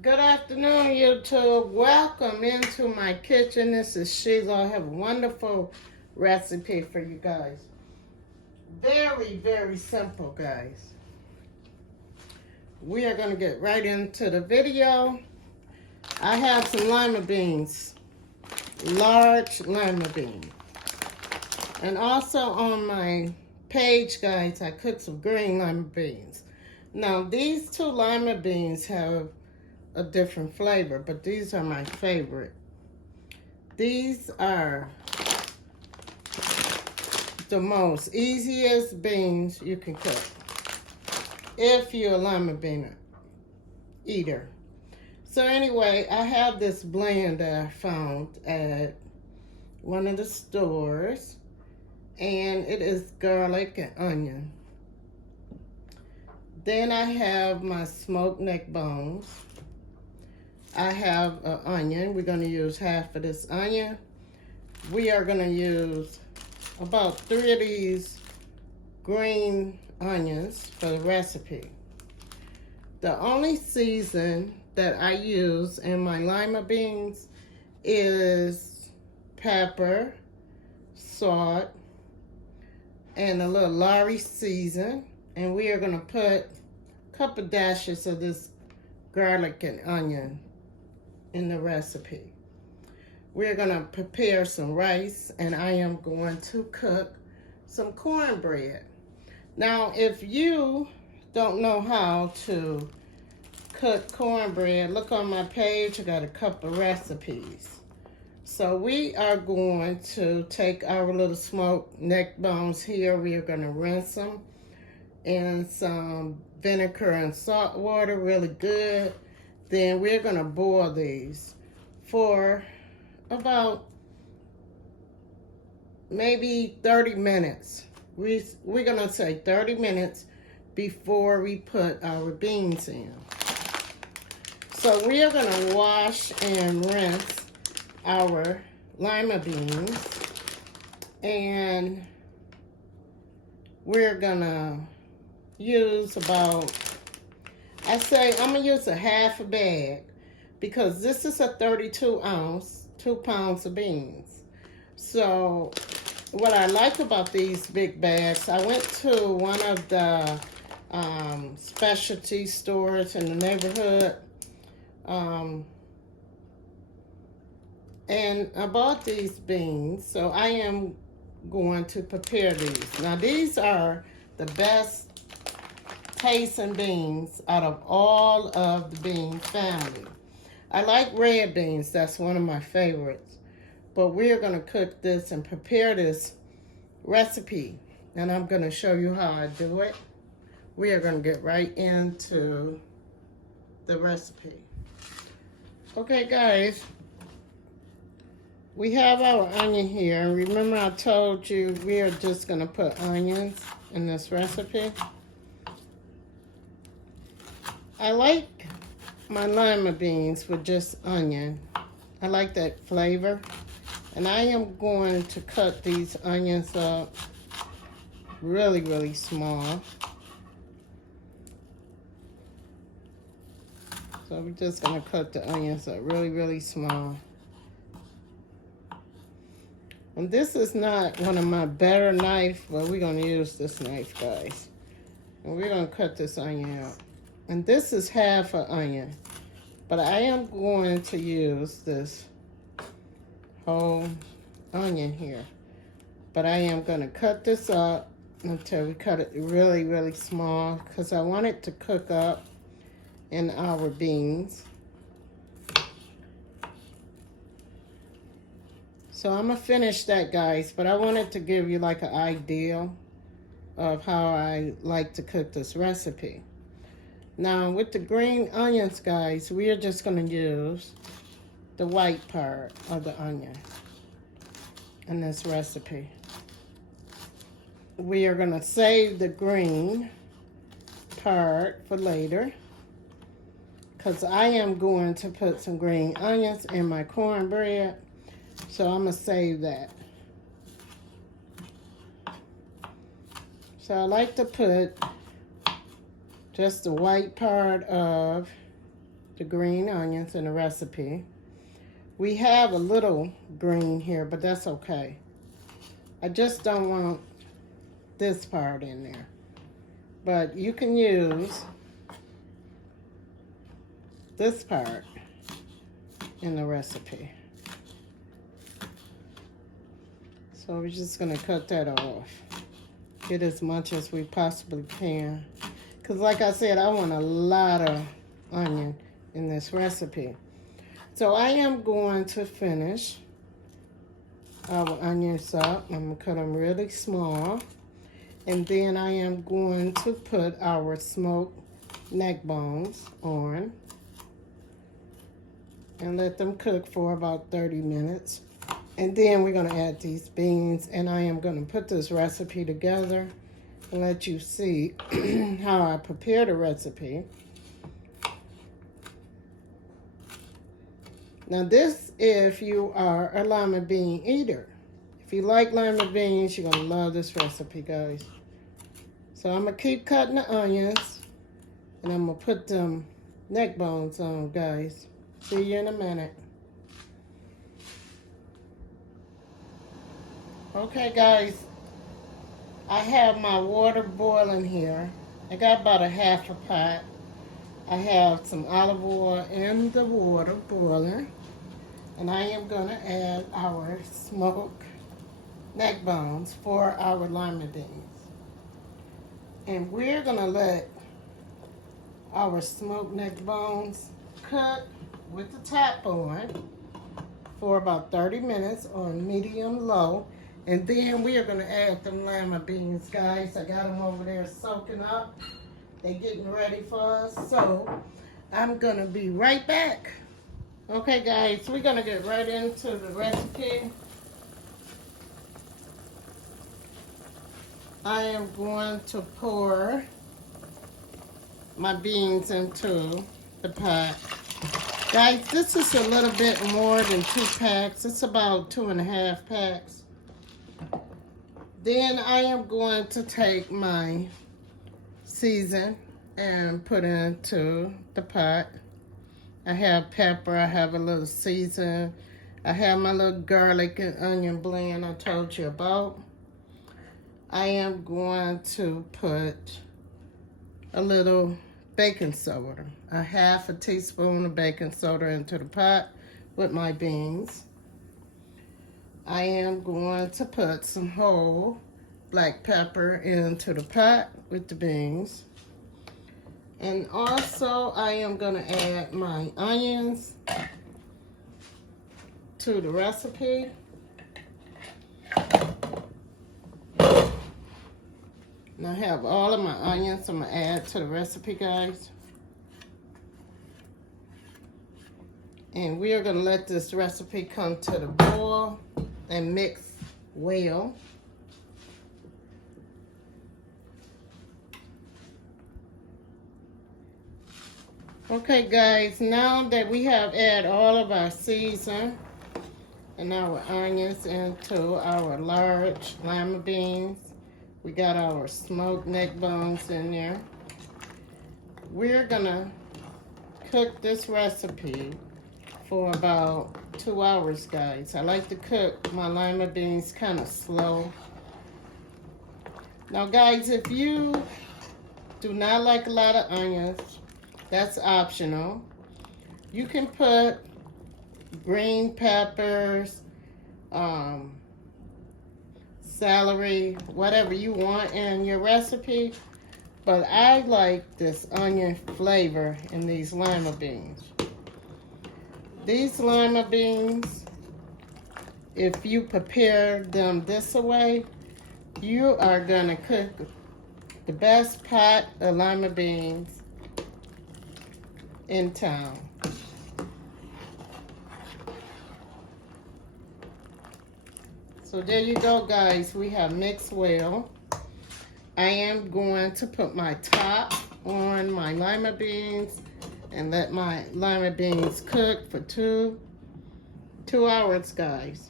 Good afternoon, YouTube. Welcome into my kitchen. This is Sheila. I have a wonderful recipe for you guys. Very, very simple, guys. We are going to get right into the video. I have some lima beans, large lima beans. And also on my page, guys, I cooked some green lima beans. Now, these two lima beans have a different flavor, but these are my favorite. These are the most easiest beans you can cook if you're a lima bean eater. So anyway, I have this blend that I found at one of the stores, and it is garlic and onion. Then I have my smoked neck bones. I have an onion. We're going to use half of this onion. We are going to use about 3 of these green onions for the recipe. The only season that I use in my lima beans is pepper, salt, and a little Lorry season. And we are going to put a couple dashes of this garlic and onion in the recipe. We're going to prepare some rice, and I am going to cook some cornbread. Now, if you don't know how to cook cornbread, look on my page. I got a couple recipes. So we are going to take our little smoked neck bones here. We are going to rinse them in some vinegar and salt water really good. Then we're going to boil these for about maybe 30 minutes. We're going to say 30 minutes before we put our beans in. So we are going to wash and rinse our lima beans. And we're going to use about, I say I'm going to use a half a bag because this is a 32 ounce, 2 pounds of beans. So what I like about these big bags, I went to one of the specialty stores in the neighborhood, and I bought these beans. So I am going to prepare these. Now these are the best tasting beans out of all of the bean family. I like red beans. That's one of my favorites. But we're going to cook this and prepare this recipe. And I'm going to show you how I do it. We are going to get right into the recipe. Okay, guys. We have our onion here. Remember I told you we are just going to put onions in this recipe. I like my lima beans with just onion. I like that flavor. And I am going to cut these onions up really, really small. So we're just going to cut the onions up really, really small. And this is not one of my better knives, but we're going to use this knife, guys. And we're going to cut this onion out. And this is half an onion. But I am going to use this whole onion here. But I am going to cut this up until we cut it really, really small, because I want it to cook up in our beans. So I'm going to finish that, guys. But I wanted to give you like an idea of how I like to cook this recipe. Now, with the green onions, guys, we are just going to use the white part of the onion in this recipe. We are going to save the green part for later, because I am going to put some green onions in my cornbread, so I'm going to save that. So I like to put just the white part of the green onions in the recipe. We have a little green here, but that's okay. I just don't want this part in there. But you can use this part in the recipe. So we're just gonna cut that off. Get as much as we possibly can. Because like I said, I want a lot of onion in this recipe. So I am going to finish our onions up. I'm gonna cut them really small. And then I am going to put our smoked neck bones on and let them cook for about 30 minutes. And then we're gonna add these beans, and I am gonna put this recipe together and let you see how I prepare the recipe. Now this, if you are a lima bean eater. If you like lima beans, you're gonna love this recipe, guys. So I'm gonna keep cutting the onions, and I'm gonna put them neck bones on, guys. See you in a minute. Okay, guys, I have my water boiling here. I got about a half a pot. I have some olive oil in the water boiling, and I am gonna add our smoked neck bones for our lima beans. And we're gonna let our smoked neck bones cook with the top on for about 30 on medium low. And then we are gonna add them lima beans, guys. I got them over there soaking up. They're getting ready for us. So I'm gonna be right back. Okay, guys, we're gonna get right into the recipe. I am going to pour my beans into the pot. Guys, this is a little bit more than 2 packs. It's about 2.5 packs. Then I am going to take my season and put it into the pot. I have pepper, I have a little season. I have my little garlic and onion blend I told you about. I am going to put a little baking soda, a half a teaspoon of baking soda into the pot with my beans. I am going to put some whole black pepper into the pot with the beans. And also I am going to add my onions to the recipe. And I have all of my onions I'm going to add to the recipe, guys. And we are going to let this recipe come to the boil and mix well. Okay, guys, now that we have added all of our season and our onions into our large lima beans, we got our smoked neck bones in there. We're gonna cook this recipe for about 2 hours, guys. I like to cook my lima beans kind of slow. Now, guys, if you do not like a lot of onions, that's optional. You can put green peppers, celery, whatever you want in your recipe. But I like this onion flavor in these lima beans. These lima beans, if you prepare them this way, you are gonna cook the best pot of lima beans in town. So there you go, guys. We have mixed well. I am going to put my top on my lima beans and let my lima beans cook for two hours, guys.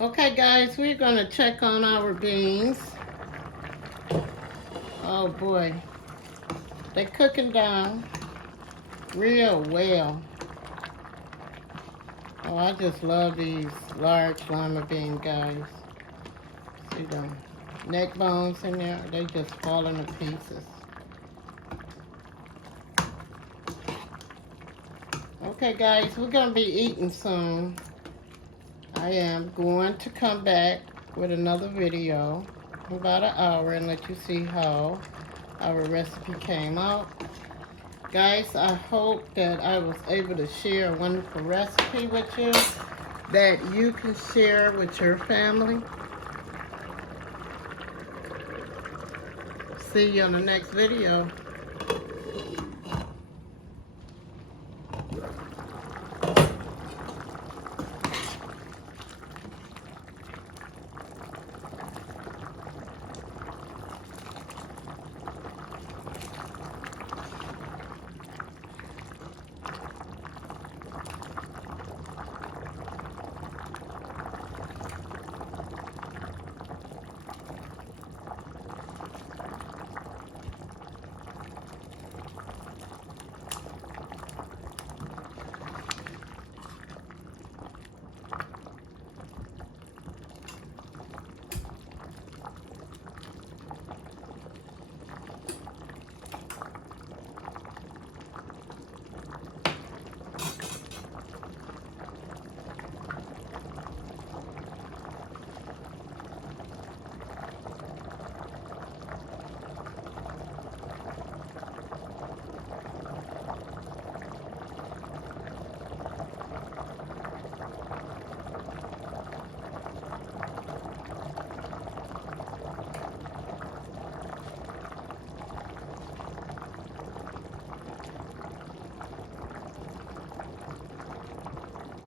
Okay guys, we're gonna check on our beans. Oh boy, they're cooking down real well. Oh, I just love these large lima bean, guys. See the neck bones in there? They just falling to pieces. Okay guys, we're gonna be eating soon. I am going to come back with another video in about an hour and let you see how our recipe came out. Guys, I hope that I was able to share a wonderful recipe with you that you can share with your family. See you on the next video.